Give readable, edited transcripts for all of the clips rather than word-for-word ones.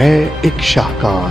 ہے ایک شاہکار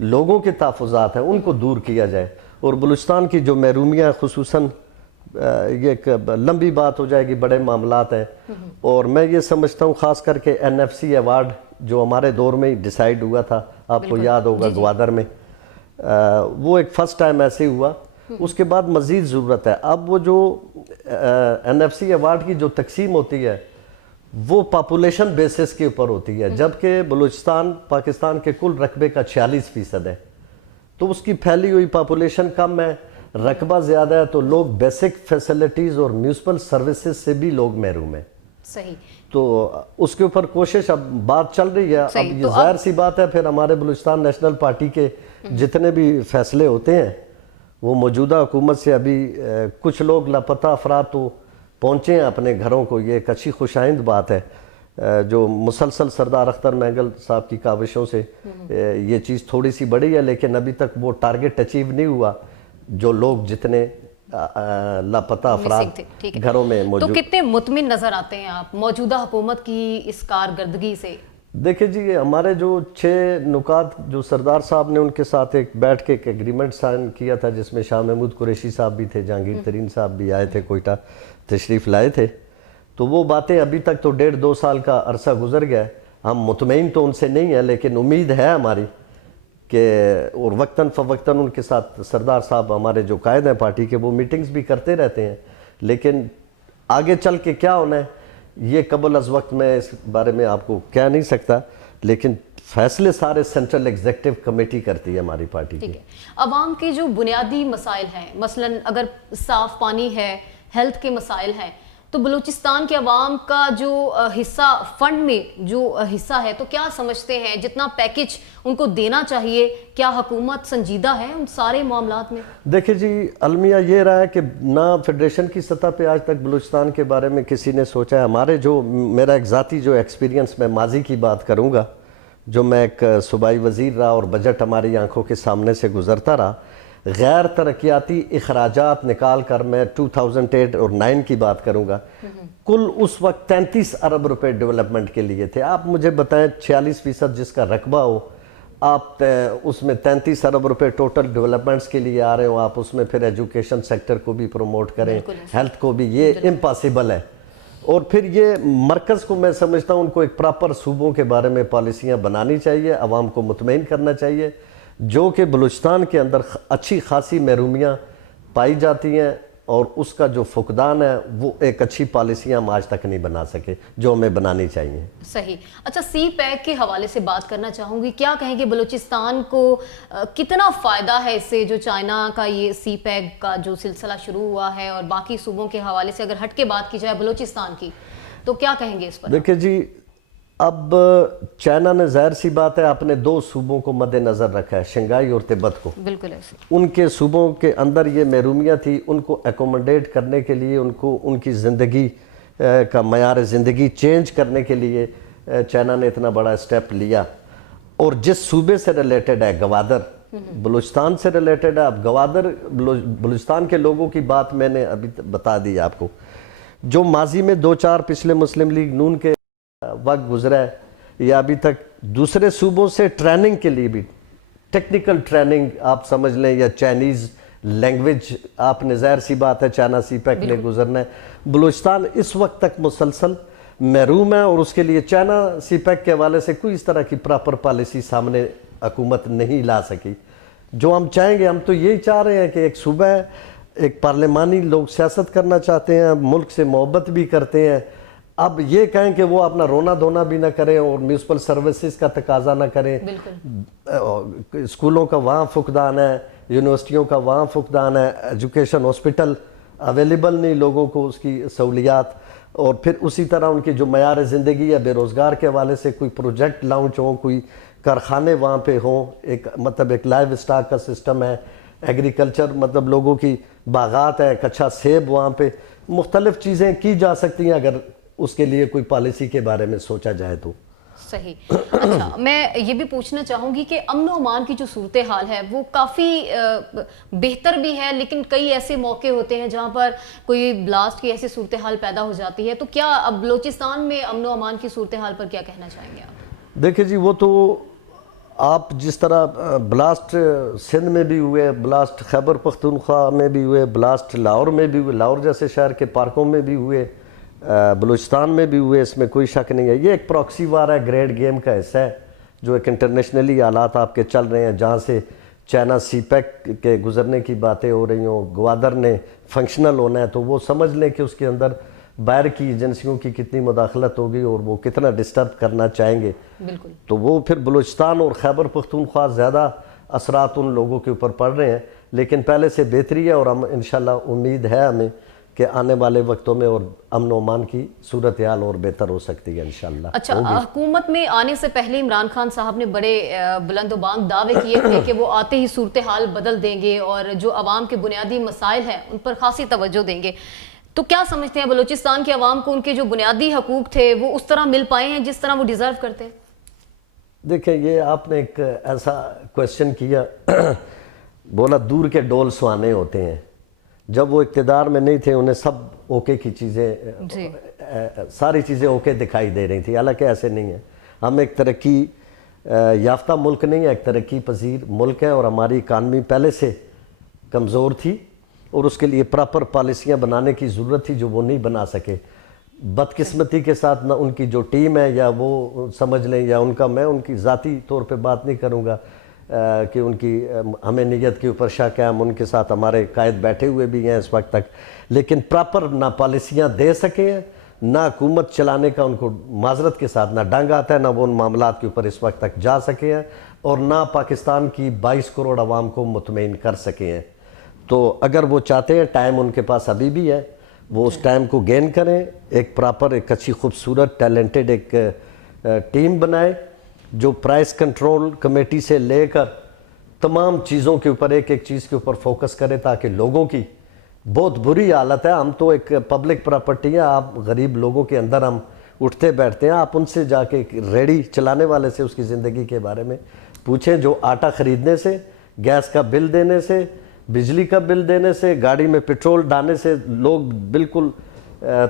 لوگوں کے تحفظات ہیں ان کو دور کیا جائے، اور بلوچستان کی جو محرومیاں خصوصاً یہ ایک لمبی بات ہو جائے گی، بڑے معاملات ہیں، اور میں یہ سمجھتا ہوں خاص کر کے NFC ایوارڈ جو ہمارے دور میں ہی ڈیسائیڈ ہوا تھا، آپ کو یاد ہوگا گوادر میں، وہ ایک فرسٹ ٹائم ایسے ہوا، اس کے بعد مزید ضرورت ہے۔ اب وہ جو NFC ایوارڈ کی جو تقسیم ہوتی ہے وہ پاپولیشن بیسس کے اوپر ہوتی ہے، جبکہ بلوچستان پاکستان کے کل رقبے کا 46% ہے، تو اس کی پھیلی ہوئی پاپولیشن کم ہے، رقبہ زیادہ ہے، تو لوگ بیسک فیسلٹیز اور میونسپل سروسز سے بھی لوگ محروم ہیں۔ صحیح، تو اس کے اوپر کوشش اب بات چل رہی ہے۔ اب یہ ظاہر سی بات ہے، پھر ہمارے بلوچستان نیشنل پارٹی کے جتنے بھی فیصلے ہوتے ہیں وہ موجودہ حکومت سے ابھی کچھ لوگ لاپتہ افراد تو پہنچے ہیں اپنے گھروں کو، یہ ایک اچھی خوشائند بات ہے، جو مسلسل سردار اختر مینگل صاحب کی کاوشوں سے یہ چیز تھوڑی سی بڑھی ہے، لیکن ابھی تک وہ ٹارگٹ اچیو نہیں ہوا جو لوگ جتنے لاپتہ افراد گھروں میں موجود۔ تو کتنے مطمئن نظر آتے ہیں آپ موجودہ حکومت کی اس کارکردگی سے؟ دیکھیں جی، ہمارے جو 6 نکات جو سردار صاحب نے ان کے ساتھ ایک بیٹھ کے ایک ایگریمنٹ سائن کیا تھا، جس میں شاہ محمود قریشی صاحب بھی تھے، جہانگیر ترین صاحب بھی آئے تھے، کوئٹہ تشریف لائے تھے، تو وہ باتیں ابھی تک تو 1.5-2 سال کا عرصہ گزر گیا ہے، ہم مطمئن تو ان سے نہیں ہیں، لیکن امید ہے ہماری کہ، اور وقتاً فوقتاً ان کے ساتھ سردار صاحب ہمارے جو قائد ہیں پارٹی کے، وہ میٹنگز بھی کرتے رہتے ہیں، لیکن آگے چل کے کیا ہونا ہے یہ قبل از وقت میں اس بارے میں آپ کو کہہ نہیں سکتا، لیکن فیصلے سارے سینٹرل ایگزیکٹو کمیٹی کرتی ہے ہماری پارٹی کی۔ عوام کے جو بنیادی مسائل ہیں، مثلاً اگر صاف پانی ہے، ہیلتھ کے مسائل ہیں، تو بلوچستان کے عوام کا جو حصہ فنڈ میں جو حصہ ہے، تو کیا سمجھتے ہیں جتنا پیکج ان کو دینا چاہیے، کیا حکومت سنجیدہ ہے ان سارے معاملات میں؟ دیکھیں جی، المیہ یہ رہا ہے کہ نہ فیڈریشن کی سطح پہ آج تک بلوچستان کے بارے میں کسی نے سوچا ہے۔ ہمارے جو میرا ایک ذاتی جو ایکسپیرینس، میں ماضی کی بات کروں گا، جو میں ایک صوبائی وزیر رہا اور بجٹ ہماری آنکھوں کے سامنے سے گزرتا رہا، غیر ترقیاتی اخراجات نکال کر میں 2008 اور 9 کی بات کروں گا، کل اس وقت 33 ارب روپے ڈیولپمنٹ کے لیے تھے۔ آپ مجھے بتائیں 46% جس کا رقبہ ہو، آپ اس میں 33 ارب روپے ٹوٹل ڈیولپمنٹس کے لیے آ رہے ہوں، آپ اس میں پھر ایجوکیشن سیکٹر کو بھی پروموٹ کریں، ہیلتھ کو بھی، یہ امپاسبل ہے۔ اور پھر یہ مرکز کو میں سمجھتا ہوں ان کو ایک پراپر صوبوں کے بارے میں پالیسیاں بنانی چاہیے، عوام کو مطمئن کرنا چاہیے، جو کہ بلوچستان کے اندر اچھی خاصی محرومیاں پائی جاتی ہیں، اور اس کا جو فقدان ہے وہ ایک اچھی پالیسیاں ہم آج تک نہیں بنا سکے جو ہمیں بنانی چاہیے۔ صحیح۔ اچھا، سی پیک کے حوالے سے بات کرنا چاہوں گی، کیا کہیں گے بلوچستان کو کتنا فائدہ ہے اس سے، جو چائنا کا یہ سی پیک کا جو سلسلہ شروع ہوا ہے، اور باقی صوبوں کے حوالے سے اگر ہٹ کے بات کی جائے بلوچستان کی، تو کیا کہیں گے اس پر؟ دیکھیں جی، اب چائنا نے ظاہر سی بات ہے اپنے 2 صوبوں کو مد نظر رکھا ہے، شنگھائی اور تبت کو۔ بالکل ایسے ان کے صوبوں کے اندر یہ محرومیاں تھی، ان کو ایکوموڈیٹ کرنے کے لیے، ان کو ان کی زندگی کا معیار زندگی چینج کرنے کے لیے چائنا نے اتنا بڑا اسٹیپ لیا، اور جس صوبے سے ریلیٹڈ ہے گوادر، بلوچستان سے ریلیٹڈ ہے۔ اب گوادر بلوچستان کے لوگوں کی بات میں نے ابھی بتا دی آپ کو، جو ماضی میں 2-4 پچھلے مسلم لیگ نون کے وقت گزرا ہے، یا ابھی تک دوسرے صوبوں سے ٹریننگ کے لیے بھی، ٹیکنیکل ٹریننگ آپ سمجھ لیں، یا چائنیز لینگویج، آپ نے ظاہر سی بات ہے چائنا سی پیک لے گزرنا ہے، بلوچستان اس وقت تک مسلسل محروم ہے، اور اس کے لیے چائنا سی پیک کے حوالے سے کوئی اس طرح کی پراپر پالیسی سامنے حکومت نہیں لا سکی۔ جو ہم چاہیں گے، ہم تو یہی چاہ رہے ہیں کہ ایک صوبہ ہے، ایک پارلیمانی لوگ سیاست کرنا چاہتے ہیں، ملک سے محبت بھی کرتے ہیں، اب یہ کہیں کہ وہ اپنا رونا دھونا بھی نہ کریں اور میونسپل سروسز کا تقاضا نہ کریں، اسکولوں کا وہاں فقدان ہے، یونیورسٹیوں کا وہاں فقدان ہے، ایجوکیشن ہاسپٹل اویلیبل نہیں لوگوں کو اس کی سہولیات، اور پھر اسی طرح ان کی جو معیار زندگی ہے بے روزگار کے حوالے سے کوئی پروجیکٹ لانچ ہوں، کوئی کارخانے وہاں پہ ہوں، ایک مطلب ایک لائیو اسٹاک کا سسٹم ہے، ایگریکلچر مطلب لوگوں کی باغات ہیں، کچا سیب، وہاں پہ مختلف چیزیں کی جا سکتی ہیں اگر اس کے لیے کوئی پالیسی کے بارے میں سوچا جائے تو۔ صحیح۔ اچھا، میں یہ بھی پوچھنا چاہوں گی کہ امن و امان کی جو صورتحال ہے وہ کافی بہتر بھی ہے، لیکن کئی ایسے موقع ہوتے ہیں جہاں پر کوئی بلاسٹ کی ایسی صورتحال پیدا ہو جاتی ہے، تو کیا اب بلوچستان میں امن و امان کی صورتحال پر کیا کہنا چاہیں گے آپ؟ دیکھیں جی، وہ تو آپ جس طرح بلاسٹ سندھ میں بھی ہوئے، بلاسٹ خیبر پختونخوا میں بھی ہوئے، بلاسٹ لاہور میں بھی ہوئے، لاہور جیسے شہر کے پارکوں میں بھی ہوئے، بلوچستان میں بھی ہوئے، اس میں کوئی شک نہیں ہے. یہ ایک پراکسی وار ہے، گریڈ گیم کا حصہ ہے، جو ایک انٹرنیشنلی حالات آپ کے چل رہے ہیں، جہاں سے چائنا سی پیک کے گزرنے کی باتیں ہو رہی ہوں، گوادر نے فنکشنل ہونا ہے، تو وہ سمجھ لیں کہ اس کے اندر باہر کی ایجنسیوں کی کتنی مداخلت ہوگی اور وہ کتنا ڈسٹرب کرنا چاہیں گے. بالکل. تو وہ پھر بلوچستان اور خیبر پختونخوا زیادہ اثرات ان لوگوں کے اوپر پڑ رہے ہیں، لیکن پہلے سے بہتری ہے، اور ہم انشاءاللہ امید ہے ہمیں کہ آنے والے وقتوں میں اور امن و امان کی صورتحال اور بہتر ہو سکتی ہے انشاءاللہ. اچھا، حکومت میں آنے سے پہلے عمران خان صاحب نے بڑے بلند و بانگ دعوے کیے تھے کہ وہ آتے ہی صورتحال بدل دیں گے اور جو عوام کے بنیادی مسائل ہیں ان پر خاصی توجہ دیں گے. تو کیا سمجھتے ہیں بلوچستان کے عوام کو ان کے جو بنیادی حقوق تھے وہ اس طرح مل پائے ہیں جس طرح وہ ڈیزرو کرتے ہیں؟ دیکھیں، یہ آپ نے ایک ایسا کویسچن کیا، بولا دور کے ڈول سہانے ہوتے ہیں. جب وہ اقتدار میں نہیں تھے انہیں سب اوکے کی چیزیں، ساری چیزیں اوکے دکھائی دے رہی تھی، حالانکہ ایسے نہیں ہے. ہم ایک ترقی یافتہ ملک نہیں ہے، ایک ترقی پذیر ملک ہے، اور ہماری اکانومی پہلے سے کمزور تھی اور اس کے لیے پراپر پالیسیاں بنانے کی ضرورت تھی جو وہ نہیں بنا سکے. بدقسمتی کے ساتھ نہ ان کی جو ٹیم ہے، یا وہ سمجھ لیں، یا ان کا، میں ان کی ذاتی طور پہ بات نہیں کروں گا کہ ان کی ہمیں نیت کے اوپر شک ہے، ہم ان کے ساتھ ہمارے قائد بیٹھے ہوئے بھی ہیں اس وقت تک، لیکن پراپر نہ پالیسیاں دے سکے ہیں، نہ حکومت چلانے کا ان کو معذرت کے ساتھ نہ ڈنگ آتا ہے، نہ وہ ان معاملات کے اوپر اس وقت تک جا سکے ہیں، اور نہ پاکستان کی 22 کروڑ عوام کو مطمئن کر سکے ہیں. تو اگر وہ چاہتے ہیں، ٹائم ان کے پاس ابھی بھی ہے، وہ اس ٹائم کو گین کریں، ایک پراپر، ایک اچھی خوبصورت ٹیلنٹڈ ایک ٹیم بنائے جو پرائس کنٹرول کمیٹی سے لے کر تمام چیزوں کے اوپر، ایک ایک چیز کے اوپر فوکس کرے، تاکہ لوگوں کی بہت بری حالت ہے. ہم تو ایک پبلک پراپرٹی ہے، آپ غریب لوگوں کے اندر ہم اٹھتے بیٹھتے ہیں. آپ ان سے جا کے ریڑھی چلانے والے سے اس کی زندگی کے بارے میں پوچھیں، جو آٹا خریدنے سے، گیس کا بل دینے سے، بجلی کا بل دینے سے، گاڑی میں پیٹرول ڈالنے سے لوگ بالکل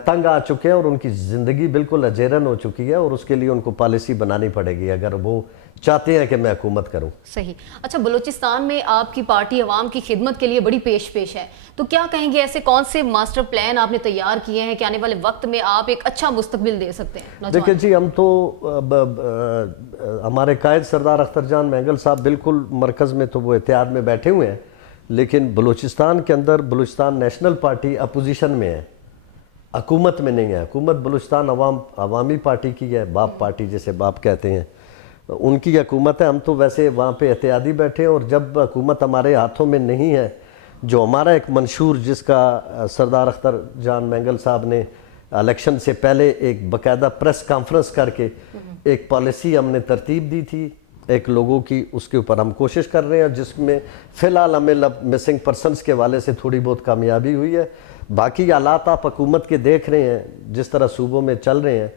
تنگ آ چکے ہیں، اور ان کی زندگی بالکل اجیرن ہو چکی ہے، اور اس کے لیے ان کو پالیسی بنانی پڑے گی اگر وہ چاہتے ہیں کہ میں حکومت کروں. صحیح. اچھا، بلوچستان میں آپ کی پارٹی عوام کی خدمت کے لیے بڑی پیش ہے، تو کیا کہیں گے ایسے کون سے ماسٹر پلان آپ نے تیار کیے ہیں کہ آنے والے وقت میں آپ ایک اچھا مستقبل دے سکتے ہیں؟ دیکھیں جی، ہم تو ہمارے قائد سردار اختر جان مینگل صاحب بالکل مرکز میں تو وہ اتحاد میں بیٹھے ہوئے ہیں، لیکن بلوچستان کے اندر بلوچستان نیشنل پارٹی اپوزیشن میں ہے، حکومت میں نہیں ہے. حکومت بلوچستان عوامی پارٹی کی ہے، باپ پارٹی جسے باپ کہتے ہیں، ان کی حکومت ہے. ہم تو ویسے وہاں پہ اتحادی بیٹھے ہیں، اور جب حکومت ہمارے ہاتھوں میں نہیں ہے، جو ہمارا ایک منشور جس کا سردار اختر جان مینگل صاحب نے الیکشن سے پہلے ایک باقاعدہ پریس کانفرنس کر کے ایک پالیسی ہم نے ترتیب دی تھی ایک لوگوں کی، اس کے اوپر ہم کوشش کر رہے ہیں، جس میں فی الحال ہمیں مسنگ پرسنس کے حوالے سے تھوڑی بہت کامیابی ہوئی ہے. باقی حالات آپ حکومت کے دیکھ رہے ہیں، جس طرح صوبوں میں چل رہے ہیں،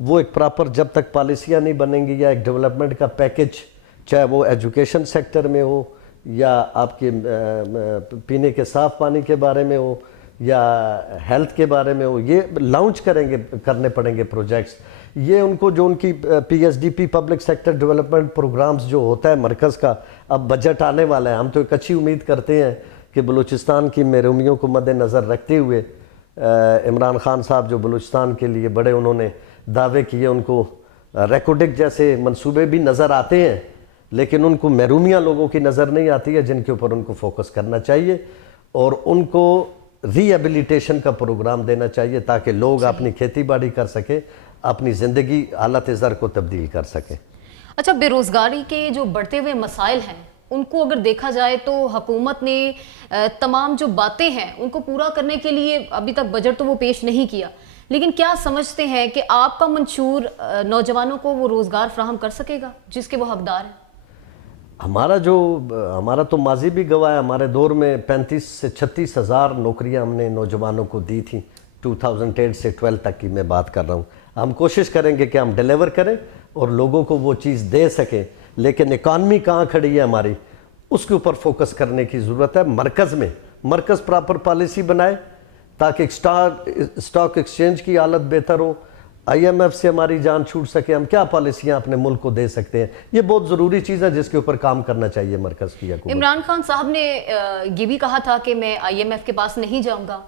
وہ ایک پراپر جب تک پالیسیاں نہیں بنیں گی، یا ایک ڈیولپمنٹ کا پیکج، چاہے وہ ایجوکیشن سیکٹر میں ہو، یا آپ کے پینے کے صاف پانی کے بارے میں ہو، یا ہیلتھ کے بارے میں ہو، یہ لانچ کرنے پڑیں گے پروجیکٹس. یہ ان کو جو ان کی P S D P public sector development programmes جو ہوتا ہے مرکز کا، اب بجٹ آنے والا ہے. ہم تو ایک اچھی امید کرتے ہیں کہ بلوچستان کی محرومیوں کو مد نظر رکھتے ہوئے عمران خان صاحب جو بلوچستان کے لیے بڑے انہوں نے دعوے کیے، ان کو ریکوڈک جیسے منصوبے بھی نظر آتے ہیں، لیکن ان کو محرومیاں لوگوں کی نظر نہیں آتی ہے، جن کے اوپر ان کو فوکس کرنا چاہیے، اور ان کو ری ایبلیٹیشن کا پروگرام دینا چاہیے، تاکہ لوگ اپنی کھیتی باڑی کر سکیں، اپنی زندگی حالت زر کو تبدیل کر سکیں. اچھا، بے روزگاری کے جو بڑھتے ہوئے مسائل ہیں ان کو اگر دیکھا جائے تو حکومت نے تمام جو باتیں ہیں ان کو پورا کرنے کے لیے ابھی تک بجٹ تو وہ پیش نہیں کیا، لیکن کیا سمجھتے ہیں کہ آپ کا منشور نوجوانوں کو وہ روزگار فراہم کر سکے گا جس کے وہ حقدار ہیں؟ ہمارا تو ماضی بھی گواہ ہے. ہمارے دور میں 35 سے 36 ہزار نوکریاں ہم نے نوجوانوں کو دی تھیں، 2008 سے 12 تک کی میں بات کر رہا ہوں. ہم کوشش کریں گے کہ ہم ڈیلیور کریں اور لوگوں کو وہ چیز دے سکیں، لیکن اکانومی کہاں کھڑی ہے ہماری، اس کے اوپر فوکس کرنے کی ضرورت ہے. مرکز پراپر پالیسی بنائے تاکہ اسٹاک ایکسچینج کی حالت بہتر ہو، IMF سے ہماری جان چھوٹ سکے, ہم کیا پالیسیاں اپنے ملک کو دے سکتے ہیں. یہ بہت ضروری چیز ہے جس کے اوپر کام کرنا چاہیے مرکز کی حکومت. عمران خان صاحب نے یہ بھی کہا تھا کہ میں IMF کے پاس نہیں جاؤں گا,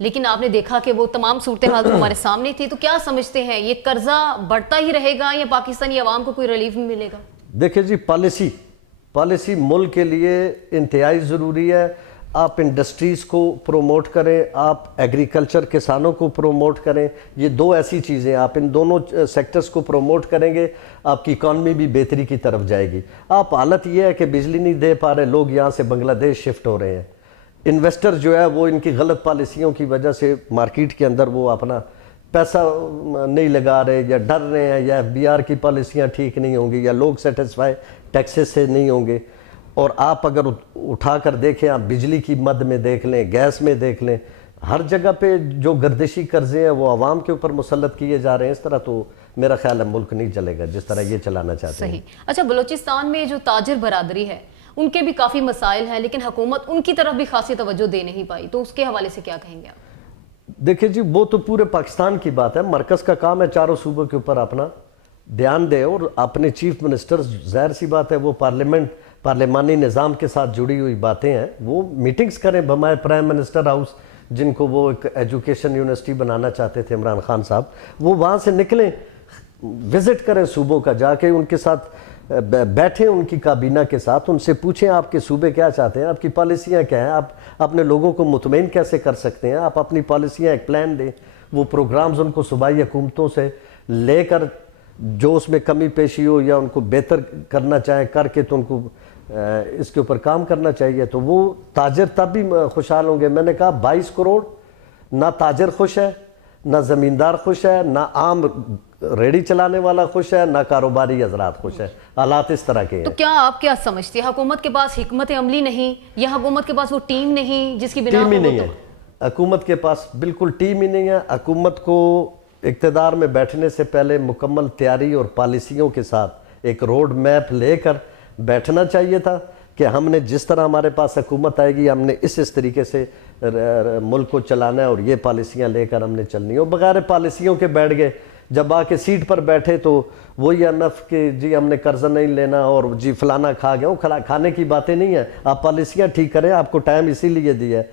لیکن آپ نے دیکھا کہ وہ تمام صورتحال تو ہمارے سامنے تھی. تو کیا سمجھتے ہیں, یہ قرضہ بڑھتا ہی رہے گا یا پاکستانی عوام کو کوئی ریلیف نہیں ملے گا؟ دیکھیں جی, پالیسی ملک کے لیے انتہائی ضروری ہے. آپ انڈسٹریز کو پروموٹ کریں, آپ ایگریکلچر کسانوں کو پروموٹ کریں. یہ دو ایسی چیزیں, آپ ان دونوں سیکٹرز کو پروموٹ کریں گے, آپ کی اکانومی بھی بہتری کی طرف جائے گی. آپ حالت یہ ہے کہ بجلی نہیں دے پا رہے, لوگ یہاں سے بنگلہ دیش شفٹ ہو رہے ہیں. انویسٹر جو ہے وہ ان کی غلط پالیسیوں کی وجہ سے مارکیٹ کے اندر وہ اپنا پیسہ نہیں لگا رہے, یا ڈر رہے ہیں, یا FBR کی پالیسیاں ٹھیک نہیں ہوں گی, یا لوگ سیٹسفائی ٹیکسز سے نہیں ہوں گے. اور آپ اگر اٹھا کر دیکھیں, آپ بجلی کی مد میں دیکھ لیں, گیس میں دیکھ لیں, ہر جگہ پہ جو گردشی قرضے ہیں وہ عوام کے اوپر مسلط کیے جا رہے ہیں. اس طرح تو میرا خیال ہے ملک نہیں چلے گا جس طرح یہ چلانا چاہتے ہیں. صحیح. اچھا, بلوچستان میں جو تاجر برادری ہے ان کے بھی کافی مسائل ہیں, لیکن حکومت ان کی طرف بھی خاصی توجہ دے نہیں پائی, تو اس کے حوالے سے کیا کہیں گے آپ؟ دیکھیں جی, وہ تو پورے پاکستان کی بات ہے. مرکز کا کام ہے چاروں صوبوں کے اوپر اپنا دھیان دے, اور اپنے چیف منسٹر, ظاہر سی بات ہے وہ پارلیمانی نظام کے ساتھ جڑی ہوئی باتیں ہیں, وہ میٹنگز کریں بمائے پرائم منسٹر ہاؤس, جن کو وہ ایک ایجوکیشن یونیورسٹی بنانا چاہتے تھے عمران خان صاحب. وہ وہاں سے نکلیں, وزٹ کریں صوبوں کا, جا کے ان کے ساتھ بیٹھیں, ان کی کابینہ کے ساتھ, ان سے پوچھیں آپ کے صوبے کیا چاہتے ہیں, آپ کی پالیسیاں کیا ہیں, آپ اپنے لوگوں کو مطمئن کیسے کر سکتے ہیں. آپ اپنی پالیسیاں ایک پلان دیں, وہ پروگرامز ان کو صوبائی حکومتوں سے لے کر جو اس میں کمی پیشی ہو یا ان کو بہتر کرنا چاہیں کر کے, تو ان کو اس کے اوپر کام کرنا چاہیے. تو وہ تاجر تب بھی خوشحال ہوں گے. میں نے کہا 22 کروڑ, نہ تاجر خوش ہے, نہ زمیندار خوش ہے, نہ عام ریڑی چلانے والا خوش ہے, نہ کاروباری حضرات خوش ہے. حالات اس طرح کے ہیں. تو کیا آپ کیا سمجھتے ہیں, حکومت کے پاس حکمت عملی نہیں, یا حکومت کے پاس وہ ٹیم نہیں جس کی بنا ٹیم ہی نہیں ہے. حکومت کے پاس بالکل ٹیم ہی نہیں ہے. حکومت کو اقتدار میں بیٹھنے سے پہلے مکمل تیاری اور پالیسیوں کے ساتھ ایک روڈ میپ لے کر بیٹھنا چاہیے تھا کہ ہم نے جس طرح ہمارے پاس حکومت آئے گی, ہم نے اس طریقے سے ملک کو چلانا ہے, اور یہ پالیسیاں لے کر ہم نے چلنی ہے. اور بغیر پالیسیوں کے بیٹھ گئے, جب آ کے سیٹ پر بیٹھے تو وہی IMF کے جی ہم نے قرضہ نہیں لینا, اور جی فلانا کھا گیا. وہ کھانے کی باتیں نہیں ہیں. آپ پالیسیاں ٹھیک کریں, آپ کو ٹائم اسی لیے دیا ہے.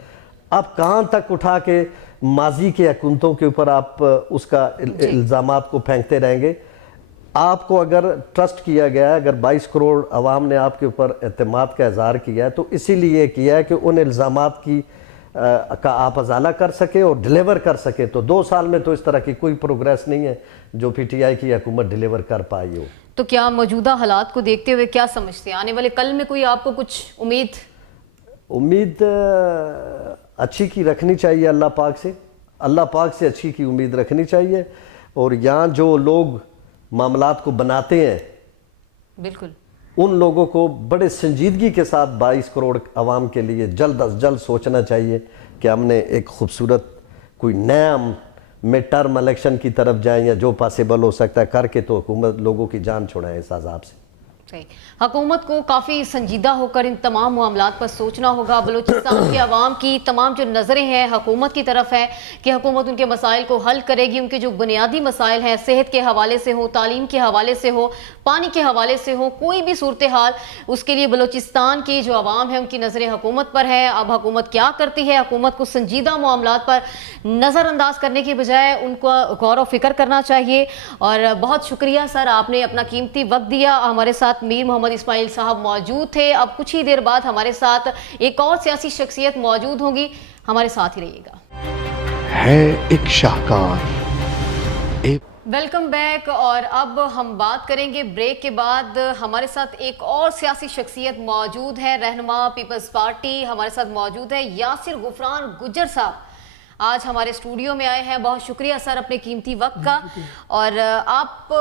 آپ کہاں تک اٹھا کے ماضی کے حکومتوں کے اوپر آپ اس کا الزامات کو پھینکتے رہیں گے؟ آپ کو اگر ٹرسٹ کیا گیا ہے, اگر 22 کروڑ عوام نے آپ کے اوپر اعتماد کا اظہار کیا ہے, تو اسی لیے کیا ہے کہ ان الزامات کا آپ ازالہ کر سکیں اور ڈیلیور کر سکیں. تو 2 سال میں تو اس طرح کی کوئی پروگریس نہیں ہے جو PTI کی حکومت ڈیلیور کر پائی ہو. تو کیا موجودہ حالات کو دیکھتے ہوئے کیا سمجھتے ہیں, آنے والے کل میں کوئی آپ کو کچھ امید اچھی کی رکھنی چاہیے اللہ پاک سے. اللہ پاک سے اچھی کی امید رکھنی چاہیے. اور یہاں جو لوگ معاملات کو بناتے ہیں, بالکل ان لوگوں کو بڑے سنجیدگی کے ساتھ 22 کروڑ عوام کے لیے جلد از جلد سوچنا چاہیے کہ ہم نے ایک خوبصورت کوئی نیا مڈ ٹرم الیکشن کی طرف جائیں, یا جو پاسبل ہو سکتا ہے کر کے تو حکومت لوگوں کی جان چھڑائیں اس عذاب سے. حکومت کو کافی سنجیدہ ہو کر ان تمام معاملات پر سوچنا ہوگا. بلوچستان کے عوام کی تمام جو نظریں ہیں حکومت کی طرف ہے کہ حکومت ان کے مسائل کو حل کرے گی. ان کے جو بنیادی مسائل ہیں, صحت کے حوالے سے ہو, تعلیم کے حوالے سے ہو, پانی کے حوالے سے ہو, کوئی بھی صورتحال, اس کے لیے بلوچستان کی جو عوام ہے ان کی نظریں حکومت پر ہے. اب حکومت کیا کرتی ہے, حکومت کو سنجیدہ معاملات پر نظر انداز کرنے کی بجائے ان کو غور و فکر کرنا چاہیے. اور بہت شکریہ سر, آپ نے اپنا قیمتی وقت دیا. ہمارے ساتھ میر محمد اسماعیل صاحب موجود تھے. اب کچھ ہی دیر بعد ہمارے ساتھ ایک اور سیاسی شخصیت موجود ہوگی, ہمارے ساتھ ہی رہیے گا. ہے ایک شاہکار. Welcome back. اور اب ہم بات کریں گے بریک کے بعد. ہمارے ساتھ ایک اور سیاسی شخصیت موجود ہے, رہنما پیپلز پارٹی ہمارے ساتھ موجود ہے, یاسر غفران گجر صاحب. آج ہمارے اسٹوڈیو میں آئے ہیں. بہت شکریہ سر اپنے قیمتی وقت کا. اور آپ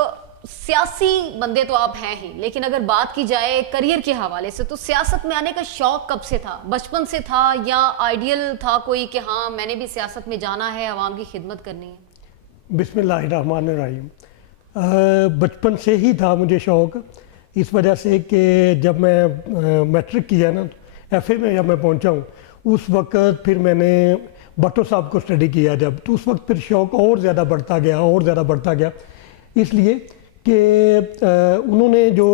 سیاسی بندے تو آپ ہیں ہی, لیکن اگر بات کی جائے کریئر کے حوالے سے, تو سیاست میں آنے کا شوق کب سے تھا؟ بچپن سے تھا یا آئیڈیل تھا کوئی کہ ہاں میں نے بھی سیاست میں جانا ہے, عوام کی خدمت کرنی ہے؟ بسم اللہ الرحمن الرحیم. بچپن سے ہی تھا مجھے شوق, اس وجہ سے کہ جب میں میٹرک کیا نا, FA میں جب میں پہنچا ہوں, اس وقت پھر میں نے بھٹو صاحب کو اسٹڈی کیا جب، تو اس وقت پھر شوق اور زیادہ بڑھتا گیا، اس لیے کہ انہوں نے جو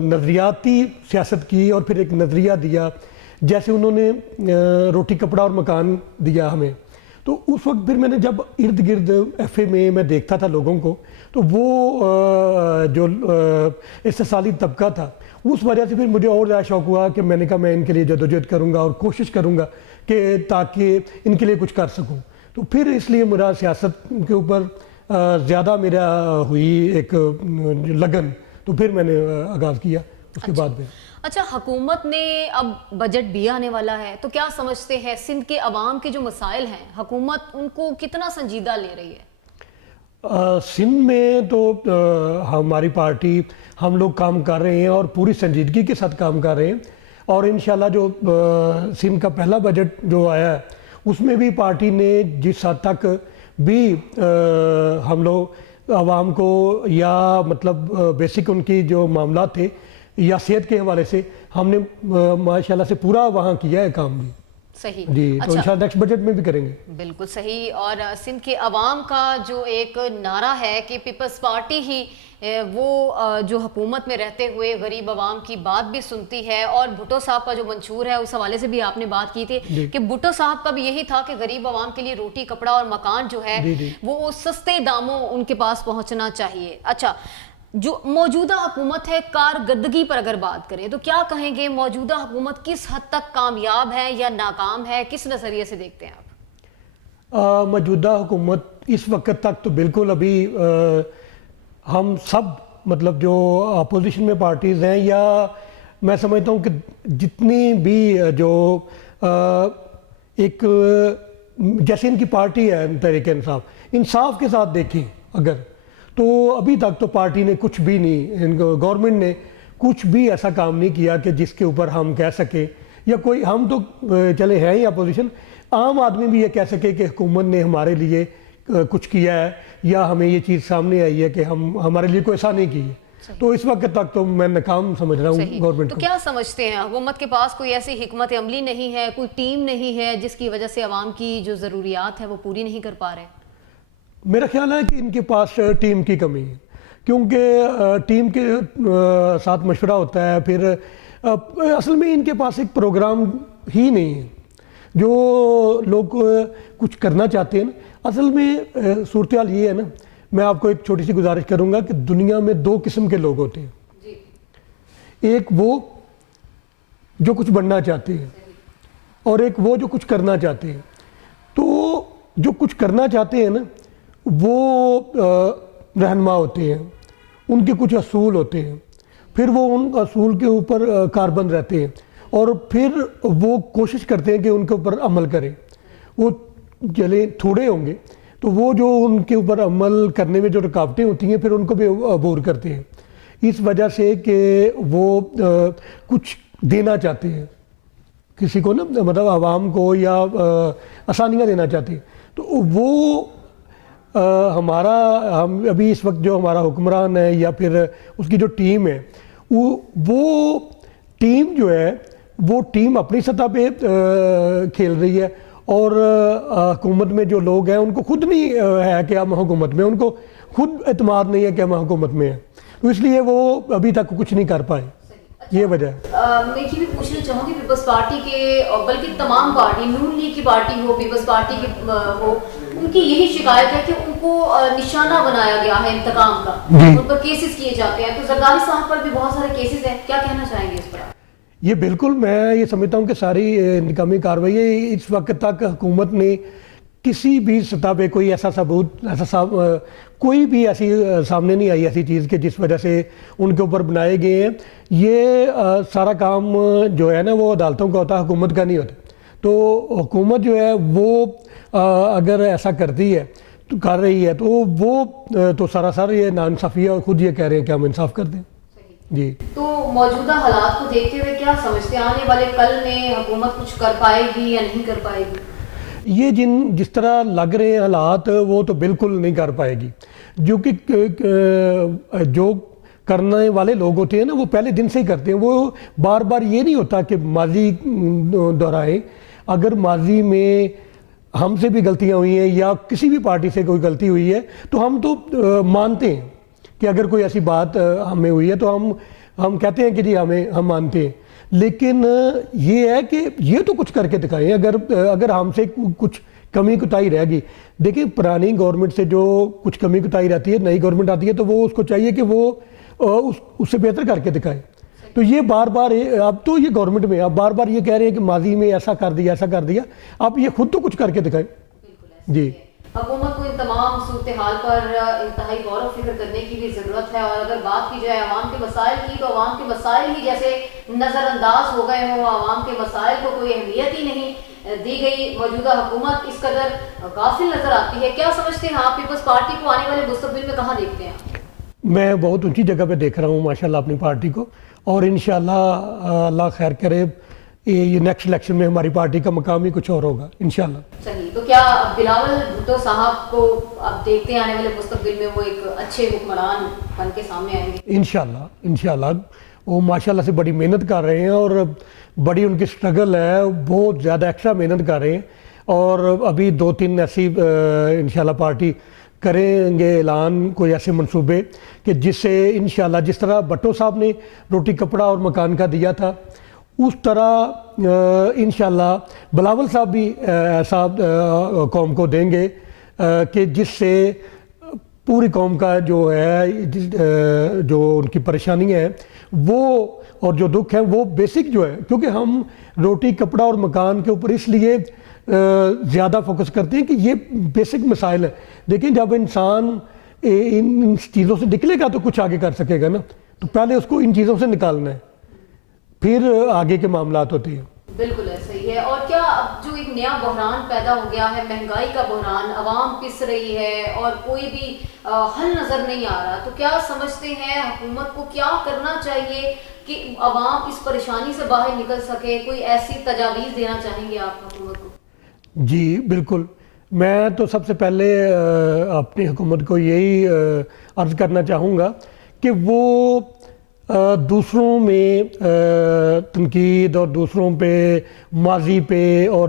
نظریاتی سیاست کی اور پھر ایک نظریہ دیا، جیسے انہوں نے روٹی کپڑا اور مکان دیا ہمیں، تو اس وقت پھر میں نے جب ارد گرد ایف اے میں دیکھتا تھا لوگوں کو، تو وہ جو استثالی طبقہ تھا، اس وجہ سے پھر مجھے اور زیادہ شوق ہوا کہ میں نے کہا میں ان کے لیے جدوجہد کروں گا اور کوشش کروں گا کہ تاکہ ان کے لیے کچھ کر سکوں. تو پھر اس لیے میرا سیاست کے اوپر زیادہ میرا ہوئی ایک لگن، تو پھر میں نے آغاز کیا اس کے بعد میں. اچھا، حکومت نے اب بجٹ بھی آنے والا ہے، تو کیا سمجھتے ہیں سندھ کے عوام کے جو مسائل ہیں حکومت ان کو کتنا سنجیدہ لے رہی ہے؟ سندھ میں تو ہماری پارٹی، ہم لوگ کام کر رہے ہیں اور پوری سنجیدگی کے ساتھ کام کر رہے ہیں، اور انشاءاللہ جو سندھ کا پہلا بجٹ جو آیا ہے اس میں بھی پارٹی نے جس حد تک بھی ہم لوگ عوام کو یا مطلب بیسک ان کی جو معاملات تھے یا صحت کے حوالے سے ہم نے ماشاءاللہ سے پورا وہاں کیا ہے کام بھی. صحیح جی، تو انشاءاللہ نیکسٹ بجٹ میں بھی کریں گے. بالکل صحیح. اور سندھ کے عوام کا جو ایک نعرہ ہے کہ پیپلز پارٹی ہی وہ جو حکومت میں رہتے ہوئے غریب عوام کی بات بھی سنتی ہے، اور بھٹو صاحب کا جو منشور ہے اس حوالے سے بھی آپ نے بات کی تھی کہ بھٹو صاحب کا بھی یہی تھا کہ غریب عوام کے لیے روٹی کپڑا اور مکان جو ہے وہ سستے داموں ان کے پاس پہنچنا چاہیے. اچھا، جو موجودہ حکومت ہے کارکردگی پر اگر بات کریں تو کیا کہیں گے موجودہ حکومت کس حد تک کامیاب ہے یا ناکام ہے؟ کس نظریے سے دیکھتے ہیں آپ؟ موجودہ حکومت اس وقت تک تو بالکل ابھی ہم سب مطلب جو اپوزیشن میں پارٹیز ہیں، یا میں سمجھتا ہوں کہ جتنی بھی جو ایک جیسے ان کی پارٹی ہے تحریک انصاف کے ساتھ دیکھیں اگر، تو ابھی تک تو پارٹی نے کچھ بھی نہیں، گورنمنٹ نے کچھ بھی ایسا کام نہیں کیا کہ جس کے اوپر ہم کہہ سکیں، یا کوئی، ہم تو چلے ہیں ہی اپوزیشن، عام آدمی بھی یہ کہہ سکے کہ حکومت نے ہمارے لیے کچھ کیا ہے یا ہمیں یہ چیز سامنے آئی ہے کہ ہمارے لیے کوئی ایسا نہیں کی ہے. تو اس وقت تک تو میں ناکام سمجھ رہا ہوں گورنمنٹ کو. تو کیا سمجھتے ہیں حکومت کے پاس کوئی ایسی حکمت عملی نہیں ہے، کوئی ٹیم نہیں ہے جس کی وجہ سے عوام کی جو ضروریات ہے وہ پوری نہیں کر پا رہے؟ میرا خیال ہے کہ ان کے پاس ٹیم کی کمی ہے، کیونکہ ٹیم کے ساتھ مشورہ ہوتا ہے، پھر اصل میں ان کے پاس ایک پروگرام ہی نہیں ہے. جو لوگ کچھ کرنا چاہتے ہیں، اصل میں صورتحال یہ ہے نا، میں آپ کو ایک چھوٹی سی گزارش کروں گا کہ دنیا میں دو قسم کے لوگ ہوتے ہیں. ایک وہ جو کچھ بننا چاہتے ہیں اور ایک وہ جو کچھ کرنا چاہتے ہیں. تو جو کچھ کرنا چاہتے ہیں نا وہ رہنما ہوتے ہیں، ان کے کچھ اصول ہوتے ہیں، پھر وہ ان اصول کے اوپر کاربند رہتے ہیں اور پھر وہ کوشش کرتے ہیں کہ ان کے اوپر عمل کریں. وہ چلے تھوڑے ہوں گے تو وہ جو ان کے اوپر عمل کرنے میں جو رکاوٹیں ہوتی ہیں پھر ان کو بھی عبور کرتے ہیں، اس وجہ سے کہ وہ کچھ دینا چاہتے ہیں کسی کو نا، مطلب عوام کو یا آسانیاں دینا چاہتے ہیں. تو وہ ہم ابھی اس وقت جو ہمارا حکمران ہے یا پھر اس کی جو ٹیم ہے، وہ ٹیم جو ہے وہ ٹیم اپنی سطح پہ کھیل رہی ہے، اور حکومت میں جو لوگ ہیں ان کو خود نہیں ہے کہ ہم حکومت میں، ان کو خود اعتماد نہیں ہے کہ ہم حکومت میں ہیں، تو اس لیے وہ ابھی تک کچھ نہیں کر پائے. یہ وجہ ہے. میں یہ بھی پوچھنا چاہوں گی پیپلز پارٹی کے، بلکہ تمام پارٹی، نون لیگ کی پارٹی ہو، پیپلز پارٹی کی ہو، ان کی یہی شکایت ہے کہ ان کو نشانہ بنایا گیا ہے انتقام کا، ان پر کیسز کیے جاتے ہیں. تو زرداری صاحب پر بھی بہت سارے کیسز ہیں، کیا کہنا چاہیں گے اس پر؟ یہ بالکل، میں یہ سمجھتا ہوں کہ ساری انتقامی کارروائی اس وقت تک حکومت نے کسی بھی سطح پہ کوئی ایسا ثبوت، کوئی بھی ایسی سامنے نہیں آئی ایسی چیز کہ جس وجہ سے ان کے اوپر بنائے گئے ہیں. یہ سارا کام جو ہے نا وہ عدالتوں کا ہوتا ہے، حکومت کا نہیں ہوتا. تو حکومت جو ہے وہ اگر ایسا کرتی ہے تو کر رہی ہے تو وہ تو سراسر یہ ناانصافی ہے، اور خود یہ کہہ رہے ہیں کہ ہم انصاف کر دیں. جی، تو موجودہ حالات کو دیکھتے ہوئے کیا سمجھتے ہیں آنے والے کل میں حکومت کچھ کر پائے گی یا نہیں کر پائے گی؟ یہ جس طرح لگ رہے ہیں حالات وہ تو بالکل نہیں کر پائے گی، جو کرنے والے لوگ ہوتے ہیں نا وہ پہلے دن سے ہی کرتے ہیں. وہ بار بار یہ نہیں ہوتا کہ ماضی دہرائیں. اگر ماضی میں ہم سے بھی غلطیاں ہوئی ہیں یا کسی بھی پارٹی سے کوئی غلطی ہوئی ہے تو ہم تو مانتے ہیں کہ اگر کوئی ایسی بات ہمیں ہوئی ہے تو ہم کہتے ہیں کہ جی ہم مانتے ہیں. لیکن یہ ہے کہ یہ تو کچھ کر کے دکھائیں. اگر ہم سے کچھ کمی کوتاہی رہ گئی, دیکھیں پرانی گورنمنٹ سے جو کچھ کمی کوتاہی رہتی ہے, نئی گورنمنٹ آتی ہے تو وہ اس کو چاہیے کہ وہ اس سے بہتر کر کے دکھائے. تو یہ بار بار اب تو یہ گورنمنٹ میں اب بار بار یہ کہہ رہے ہیں کہ ماضی میں ایسا کر دیا, اب یہ خود تو کچھ کر کے دکھائیں. جی, حکومت کو ان تمام صورتحال پر انتہائی غور و فکر کرنے کی بھی ضرورت ہے. اور اگر بات کی جائے عوام کے مسائل کی تو عوام کے مسائل ہی جیسے نظر انداز ہو گئے ہوں, عوام کے مسائل کو کوئی اہمیت ہی نہیں دی گئی. موجودہ حکومت اس قدر غافل نظر آتی ہے. کیا سمجھتے ہیں آپ پیپلز پارٹی کو آنے والے مستقبل میں کہاں دیکھتے ہیں؟ میں بہت اونچی جگہ پہ دیکھ رہا ہوں ماشاءاللہ اپنی پارٹی کو, اور انشاءاللہ اللہ خیر کرے یہ نیکسٹ الیکشن میں ہماری پارٹی کا مقام ہی کچھ اور ہوگا انشاءاللہ. صحیح. تو کیا بلاول بھٹو صاحب کو اب دیکھتے ہیں آنے والے مستقبل میں وہ ایک اچھے حکمران بن کے سامنے آئیں گے؟ انشاءاللہ وہ ماشاءاللہ سے بڑی محنت کر رہے ہیں اور بڑی ان کی سٹرگل ہے, بہت زیادہ ایکسٹرا محنت کر رہے ہیں. اور ابھی 2-3 ایسی انشاءاللہ پارٹی کریں گے اعلان, کوئی ایسے منصوبے کہ جس سے انشاءاللہ جس طرح بھٹو صاحب نے روٹی کپڑا اور مکان کا دیا تھا اس طرح انشاءاللہ بلاول صاحب بھی ایسا قوم کو دیں گے کہ جس سے پوری قوم کا جو ہے جو ان کی پریشانی ہے وہ اور جو دکھ ہے وہ بیسک جو ہے, کیونکہ ہم روٹی کپڑا اور مکان کے اوپر اس لیے زیادہ فوکس کرتے ہیں کہ یہ بیسک مسائل ہیں. دیکھیں جب انسان ان چیزوں سے نکلے گا تو کچھ آگے کر سکے گا نا, تو پہلے اس کو ان چیزوں سے نکالنا ہے, پھر آگے کے معاملات ہوتے ہیں. بالکل ایسا ہی ہے. اور کیا اب جو ایک نیا بحران پیدا ہو گیا ہے, مہنگائی کا بحران, عوام پس رہی ہے اور کوئی بھی حل نظر نہیں آ رہا, تو کیا سمجھتے ہیں حکومت کو کیا کرنا چاہیے کہ عوام اس پریشانی سے باہر نکل سکے؟ کوئی ایسی تجاویز دینا چاہیں گے آپ حکومت کو؟ جی بالکل, میں تو سب سے پہلے اپنی حکومت کو یہی عرض کرنا چاہوں گا کہ وہ دوسروں میں تنقید اور دوسروں پہ ماضی پہ اور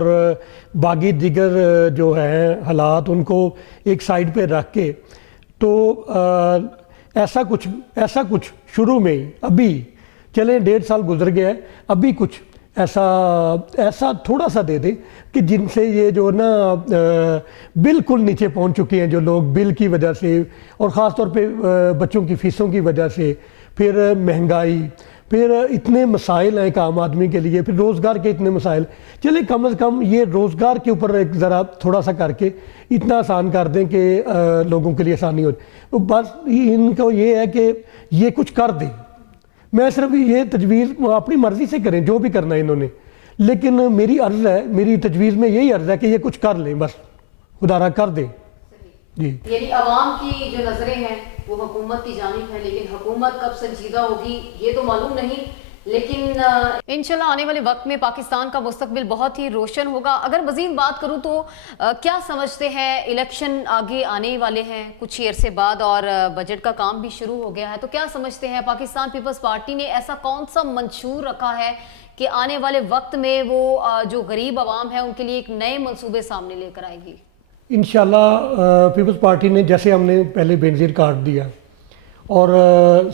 باقی دیگر جو ہیں حالات ان کو ایک سائیڈ پہ رکھ کے تو ایسا کچھ شروع میں ابھی چلیں 1.5 سال گزر گیا ہے, ابھی کچھ ایسا تھوڑا سا دے دیں کہ جن سے یہ جو نا بالکل نیچے پہنچ چکے ہیں جو لوگ بل کی وجہ سے اور خاص طور پہ بچوں کی فیسوں کی وجہ سے, پھر مہنگائی, پھر اتنے مسائل ہیں ایک عام آدمی کے لیے, پھر روزگار کے اتنے مسائل, چلیں کم از کم یہ روزگار کے اوپر ایک ذرا تھوڑا سا کر کے اتنا آسان کر دیں کہ لوگوں کے لیے آسانی ہو جائے. بس ان کو یہ ہے کہ یہ کچھ کر دیں. میں صرف یہ تجویز اپنی مرضی سے کریں جو بھی کرنا ہے انہوں نے, لیکن میری عرض ہے, میری تجویز میں یہی عرض ہے کہ یہ کچھ کر لیں, بس خدا را کر دیں. جی, یعنی عوام کی جو نظریں ہیں وہ حکومت کی جانب ہے, لیکن حکومت کب سنجیدہ ہوگی یہ تو معلوم نہیں. لیکن انشاءاللہ آنے والے وقت میں پاکستان کا مستقبل بہت ہی روشن ہوگا. اگر مزید بات کروں تو کیا سمجھتے ہیں, الیکشن آگے آنے والے ہیں کچھ ہی عرصے بعد اور بجٹ کا کام بھی شروع ہو گیا ہے, تو کیا سمجھتے ہیں پاکستان پیپلز پارٹی نے ایسا کون سا منشور رکھا ہے کہ آنے والے وقت میں وہ جو غریب عوام ہے ان کے لیے ایک نئے منصوبے سامنے لے کر آئے گی؟ انشاءاللہ پیپلز پارٹی نے, جیسے ہم نے پہلے بینظیر کاٹ دیا اور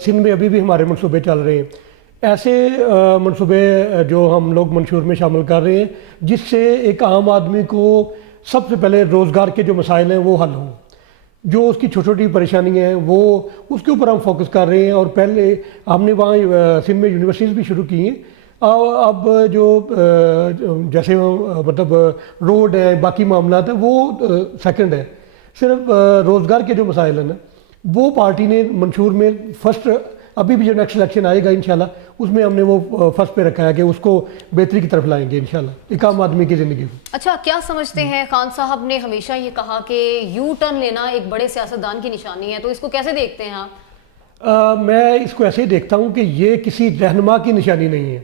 سندھ میں ابھی بھی ہمارے منصوبے چل رہے ہیں, ایسے منصوبے جو ہم لوگ منشور میں شامل کر رہے ہیں جس سے ایک عام آدمی کو سب سے پہلے روزگار کے جو مسائل ہیں وہ حل ہوں, جو اس کی چھوٹی چھوٹی پریشانیاں ہیں وہ اس کے اوپر ہم فوکس کر رہے ہیں. اور پہلے ہم نے وہاں سندھ میں یونیورسٹیز بھی شروع کی ہیں. اب جو جیسے مطلب روڈ ہے باقی معاملات ہیں وہ سیکنڈ ہے, صرف روزگار کے جو مسائل ہیں نا وہ پارٹی نے منشور میں فرسٹ, ابھی بھی جو نیکسٹ الیکشن آئے گا انشاءاللہ اس میں ہم نے وہ فرسٹ پہ رکھا ہے کہ اس کو بہتری کی طرف لائیں گے انشاءاللہ ایک عام آدمی کی زندگی کو. اچھا, کیا سمجھتے ہیں, خان صاحب نے ہمیشہ یہ کہا کہ یو ٹرن لینا ایک بڑے سیاستدان کی نشانی ہے, تو اس کو کیسے دیکھتے ہیں آپ؟ میں اس کو ایسے ہی دیکھتا ہوں کہ یہ کسی رہنما کی نشانی نہیں ہے.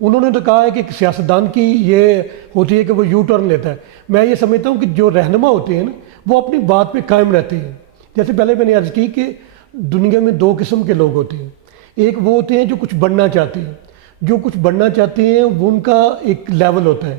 انہوں نے تو کہا ہے کہ سیاستدان کی یہ ہوتی ہے کہ وہ یو ٹرن لیتا ہے. میں یہ سمجھتا ہوں کہ جو رہنما ہوتے ہیں نا وہ اپنی بات پہ قائم رہتے ہیں. جیسے پہلے میں نے عرض کی کہ دنیا میں 2 قسم کے لوگ ہوتے ہیں. ایک وہ ہوتے ہیں جو کچھ بننا چاہتے ہیں, جو کچھ بننا چاہتے ہیں وہ ان کا ایک لیول ہوتا ہے,